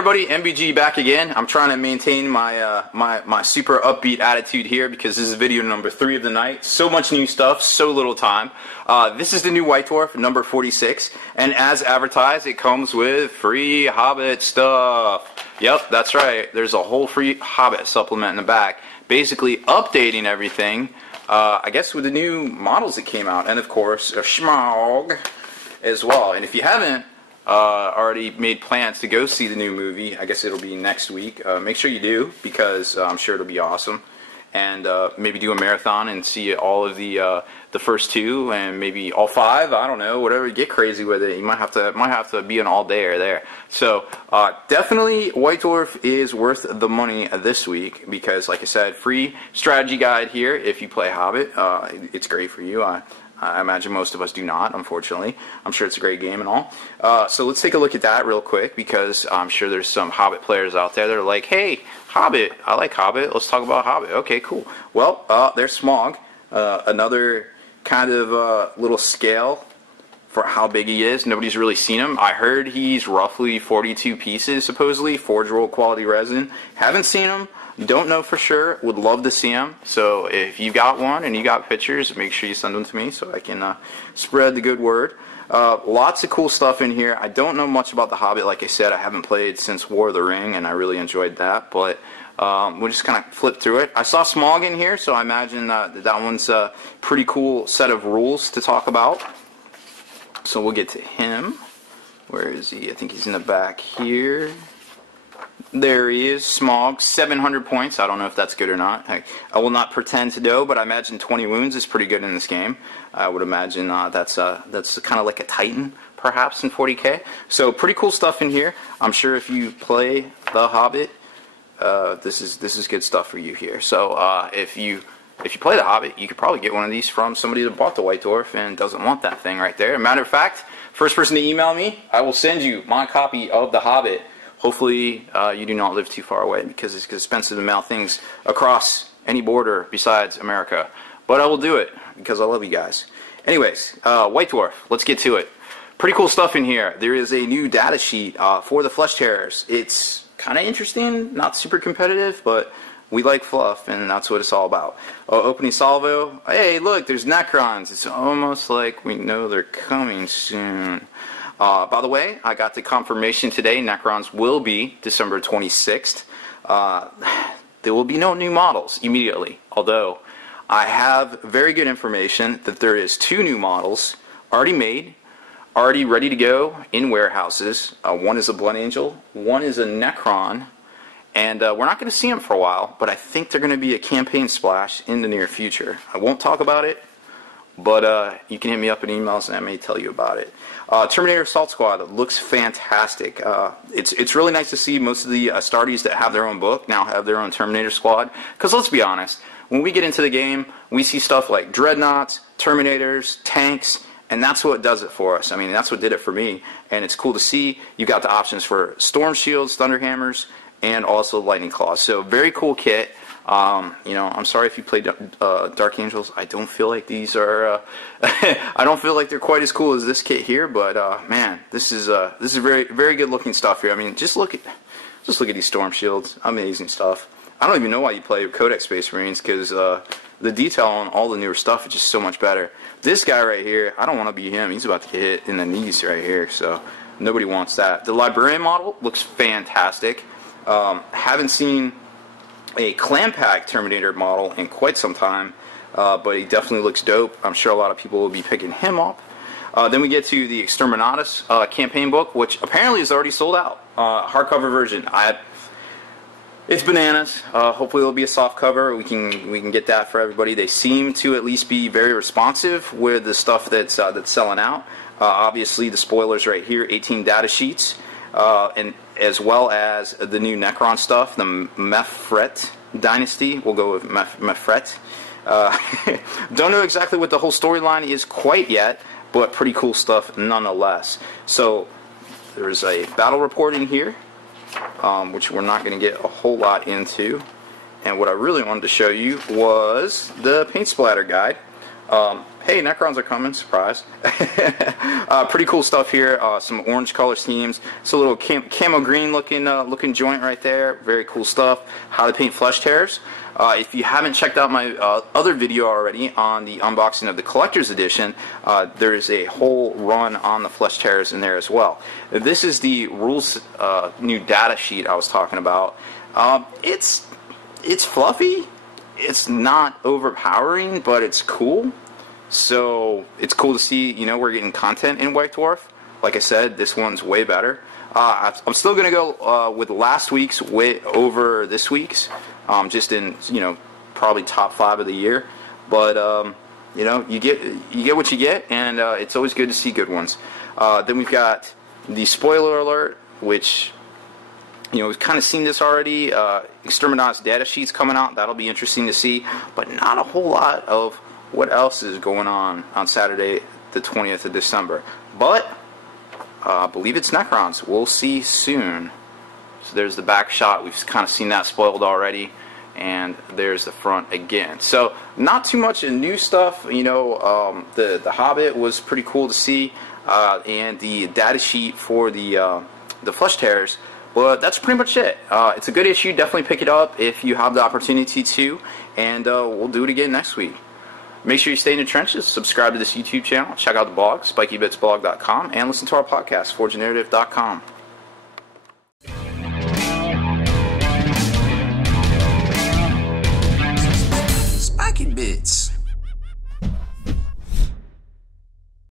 everybody, MBG back again. I'm trying to maintain my my super upbeat attitude here because this is video number 3 of the night. So much new stuff, so little time. This is the new White Dwarf, number 46, and as advertised, it comes with free Hobbit stuff. Yep, that's right. There's a whole free Hobbit supplement in the back, basically updating everything. I guess with the new models that came out, and of course, Smog as well. And if you haven't already made plans to go see the new movie, I guess it'll be next week. Make sure you do, because I'm sure it'll be awesome. And maybe do a marathon and see all of the first 2 and maybe all 5. I don't know, whatever. Get crazy with it. You might have to be an all-dayer there. So definitely, White Dwarf is worth the money this week because, like I said, free strategy guide here. If you play Hobbit, it's great for you. I imagine most of us do not, unfortunately. I'm sure it's a great game and all. So let's take a look at that real quick, because I'm sure there's some Hobbit players out there that are like, hey, Hobbit, I like Hobbit, let's talk about Hobbit. Okay, cool. Well, there's Smog, another kind of little scale for how big he is. Nobody's really seen him. I heard he's roughly 42 pieces, supposedly, forge roll quality resin. Haven't seen him. Don't know for sure. Would love to see him. So if you got one and you got pictures, make sure you send them to me so I can spread the good word. Lots of cool stuff in here. I don't know much about the Hobbit. Like I said, I haven't played since War of the Ring, and I really enjoyed that. But we'll just kind of flip through it. I saw Smog in here, so I imagine that one's a pretty cool set of rules to talk about. So we'll get to him. Where is he? I think he's in the back here. There he is, Smog, 700 points. I don't know if that's good or not. I will not pretend to know, but I imagine 20 wounds is pretty good in this game. I would imagine that's kind of like a Titan, perhaps, in 40k. So pretty cool stuff in here. I'm sure if you play The Hobbit, this is good stuff for you here. So if you play The Hobbit, you could probably get one of these from somebody that bought the White Dwarf and doesn't want that thing right there. Matter of fact, first person to email me, I will send you my copy of The Hobbit. Hopefully you do not live too far away, because it's expensive to mail things across any border besides America. But I will do it because I love you guys. Anyways, White Dwarf, let's get to it. Pretty cool stuff in here. There is a new data sheet for the Flesh Tearers. It's kind of interesting, not super competitive, but we like fluff, and that's what it's all about. Opening salvo. Hey, look, there's Necrons. It's almost like we know they're coming soon. By the way, I got the confirmation today, Necrons will be December 26th. There will be no new models immediately, although I have very good information that there is 2 new models already made, already ready to go in warehouses. One is a Blood Angel, one is a Necron, and we're not going to see them for a while, but I think they're going to be a campaign splash in the near future. I won't talk about it, but you can hit me up in emails and I may tell you about it. Terminator Assault Squad looks fantastic. It's really nice to see most of the Astartes that have their own book now have their own Terminator Squad. Because let's be honest, when we get into the game, we see stuff like Dreadnoughts, Terminators, tanks, and that's what does it for us. I mean, that's what did it for me. And it's cool to see you got the options for Storm Shields, Thunderhammers, and also Lightning Claws. So very cool kit. You know, I'm sorry if you played Dark Angels. I don't feel like these are. I don't feel like they're quite as cool as this kit here. But man, this is very very good looking stuff here. I mean, just look at these Storm Shields. Amazing stuff. I don't even know why you play Codex Space Marines, because the detail on all the newer stuff is just so much better. This guy right here, I don't want to be him. He's about to get hit in the knees right here. So nobody wants that. The Librarian model looks fantastic. Haven't seen a Clan Pack Terminator model in quite some time, but he definitely looks dope. I'm sure a lot of people will be picking him up. Then we get to the Exterminators campaign book, which apparently is already sold out. Hardcover version. It's bananas. Hopefully it'll be a soft cover. We can get that for everybody. They seem to at least be very responsive with the stuff that's selling out. Obviously the spoilers right here, 18 data sheets. And as well as the new Necron stuff, the Mefret Dynasty. We'll go with Mefret. Don't know exactly what the whole storyline is quite yet, but pretty cool stuff nonetheless. So there's a battle report in here, which we're not going to get a whole lot into. And what I really wanted to show you was the paint splatter guide. Hey, Necrons are coming, surprise. Pretty cool stuff here, some orange color schemes. It's a little camo green looking joint right there, very cool stuff. How to paint flesh tears. If you haven't checked out my other video already on the unboxing of the collector's edition, there is a whole run on the flesh tears in there as well. This is the rules new data sheet I was talking about. It's fluffy. It's not overpowering, but it's cool. So it's cool to see, you know, we're getting content in White Dwarf. Like I said, this one's way better. I'm still going to go with last week's way over this week's, just in, you know, probably top 5 of the year. But, you know, you get what you get, and it's always good to see good ones. Then we've got the spoiler alert, which, you know, we've kind of seen this already. Exterminators data sheets coming out. That'll be interesting to see, but not a whole lot of what else is going on Saturday, the 20th of December. But I believe it's Necrons. We'll see soon. So there's the back shot. We've kind of seen that spoiled already. And there's the front again. So not too much new stuff. You know, the Hobbit was pretty cool to see. And the data sheet for the flesh tears. But that's pretty much it. It's a good issue. Definitely pick it up if you have the opportunity to. And we'll do it again next week. Make sure you stay in the trenches, subscribe to this YouTube channel, check out the blog, spikybitsblog.com, and listen to our podcast, forgenarrative.com.